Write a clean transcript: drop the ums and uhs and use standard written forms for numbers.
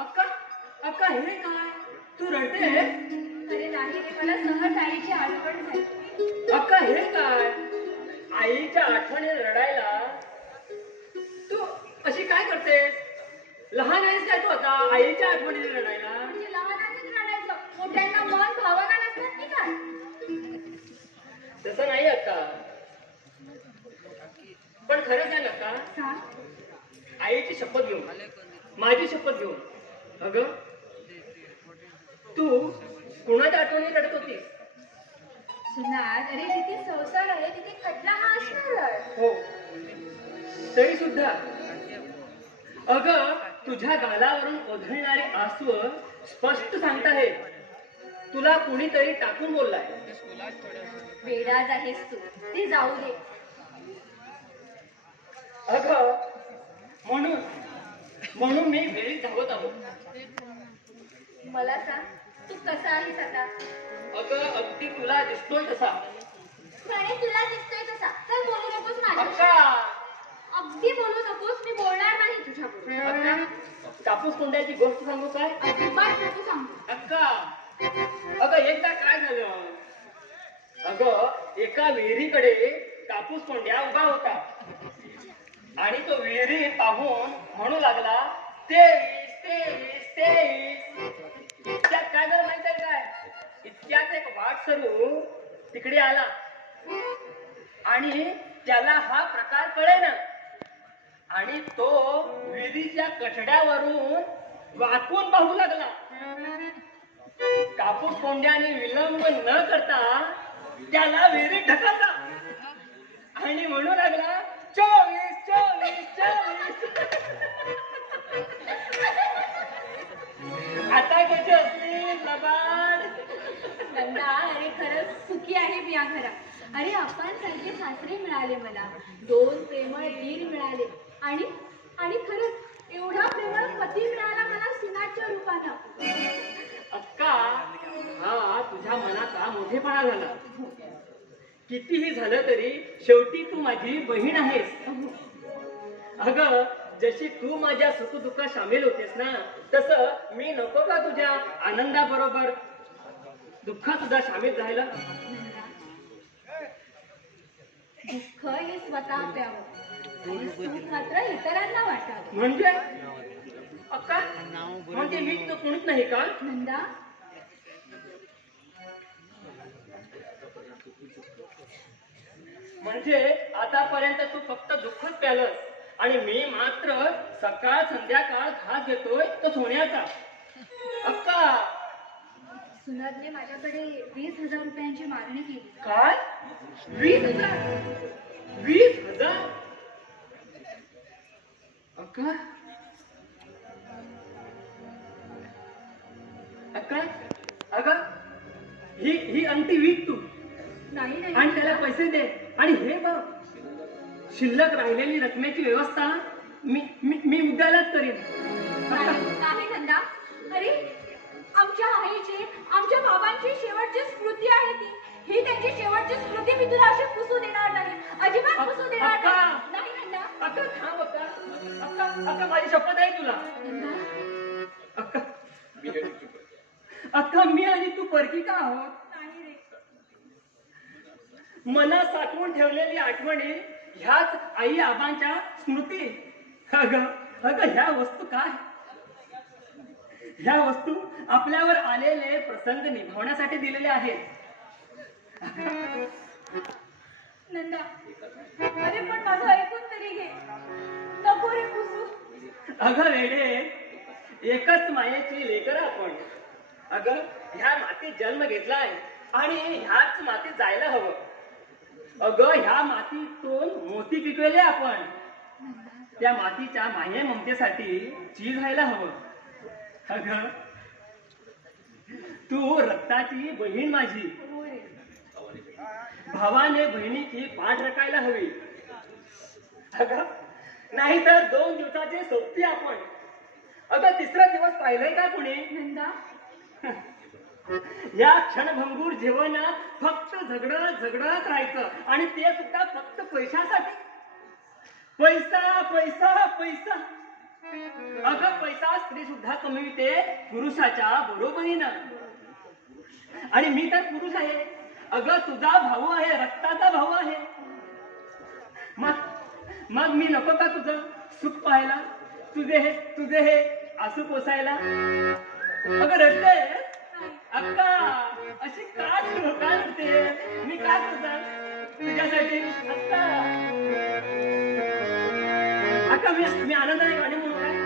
अक्का अक्का हे काय तू रडते? अरे नाही रे, मला सहज आईची आठवण झाली. अक्का हे काय आईच्या आठवणी रडायला तू अशी काय करतेस? लहान आहेस काय तू आता आईच्या आठवणीने रडायला? म्हणजे लहानाचीच रडायचं, मोठ्यांना मन भावना नसतात की काय? तसं नाही अक्का, पण खरं सांग अक्का, सांग. आईची शपथ घेऊन, माझी शपथ घेऊन, अगं तू कुणाच्या आठवणी रडत होतीस? सुनार, अरे जिथे संसार आहे तिथे खटला हा असणारच. हो, तरी सुद्धा अगं तुझ्या गालावरून ओघळणारे आसू स्पष्ट सांगताहे तुला कुणीतरी टाकून बोललाय. वेडाच आहेस तू, ते जाऊ दे. अगं म्हणून म्हणून मी वेळी धावत आलो. मला सांग, तू कसा आहेस आता? अगं अगदी तुला दिसतोय तसा. म्हणे तुला दिसतोय तसा. चल बोलू नकोस माझ्याशी. अक्का अगदी बोलू नकोस, मी बोलणार नाही तुझ्याबरोबर. अक्का कापूस कोंड्याची गोष्ट सांगू काय? अजिबात नको सांगू. अक्का अगं एकदा काय झालं, अगं एका विहिरीकडे कापूस कोंड्या उभा होता आणि तो विहिरी पाहून म्हणू लागला 23 23 23. इतक्यात काय झालं माहिती आहे काय? इतक्यात एक वाटसरू तिकडे आला आणि त्याला हा प्रकार कळेना आणि तो विहिरीच्या कठड्यावरून वाकून पाहू लागला. कापूस कोंड्याने विलंब न करता त्याला विहिरीत ढकलला आणि म्हणू लागला 24 24 24. आता कशी असतील लबाड? नंदा, अरे खरंच सुखी आहे मी या घरात. अरे आपण सारखे सासरे मिळाले मला, 2 प्रेमळ दीर मिळाले आणि आणि खरंच एवढा प्रेमळ पती मिळाला मला सुनाच्या रूपानं. अक्का हा तुझ्या मनाचा मोठेपणा झाला. कितीही झालं तरी शेवटी तू माझी बहीण आहेस. अगं जशी तू माझ्या सुखदुःखात सामील होतेस ना, तसं मी नको का तुझ्या आनंदाबरोबर दुःखात सुद्धा सामील राहायला? दुःख हे स्वतः प्यावं आणि सुख मात्र इतरांना वाटावं. म्हणजे अक्का म्हणजे मी तुझं कोणीच नाही का? नंदा, म्हणजे आतापर्यंत तू फक्त दुःखच प्यालस आणि मी मात्र सकाळ संध्याकाळ घास घेतोय तो सोन्याचा. अक्का सुनादने माझ्याकडे 20,000 रुपयांची मागणी केली. काय? 20,000? 20,000? अक्का अक्का अगं ही अंगठी विक तू नाही आणि नाही त्याला पैसे दे आणि हे बघ शिल्लक राहिलेली रकमेची व्यवस्था मी मी मी उद्यालाच करीन. नाही नाही नंदा, अरे आमच्या आईची आमच्या बाबांची शेवटची स्मृती आहे ती. ही त्यांची शेवटची स्मृती मी तुला अशी पुसू देणार नाही, अजिबात पुसू देणार नाही. नाही नंदा. अक्का थांब अक्का. अक्का अक्का माझी शपथ आहे तुला. नंदा, अक्का अक्का मी आणि तू परकी का आहोत? नाही रे. मनात साठवून ठेवलेली आठवणी ह्याच आई आबांच्या स्मृती. अगं अगं ह्या वस्तू काय? ह्या वस्तू आपल्यावर आलेले प्रसंग निभावण्यासाठी दिलेले आहेत. नंदा, अरे पण माझं ऐकून तरी घे. नको रे पुसू. अगं वेडे, एकच मायेची लेकरं आपण. अगं ह्या मातीत जन्म घेतलाय आणि ह्याच मातीत जायला हवं. अगं ह्या मातीतून मोती पिकवले आपण. त्या मातीच्या माये ममतेसाठी चीज व्हायला हवं. अगं तू रक्ताची बहीण माझी. हो रे. भावाने बहिणीची पाठ रखायला हवी. अगं नाहीतर 2 दिवसाचे सोबती आपण. अगं तिसरा दिवस पाहिलंय का कुणी? नंदा, या क्षणभंगूर जीवनात फक्त झगडत झगडत राहायचं आणि ते सुद्धा फक्त पैशासाठी. पैसा पैसा पैसा. अगं पैसा स्त्री सुद्धा कमविते पुरुषाच्या बरोबरीनं. आणि मी तर पुरुष आहे. अगं तुझा भाऊ आहे, रक्ताचा भाऊ आहे. मग मग मी नको का तुझं सुख पाहायला, तुझे हे आसू पोसायला. अगं रडते अक्का, अशी का रडते? मी काय करतात तुझ्यासाठी अक्का. अक्का मी आनंदाने गाणी म्हणू काय?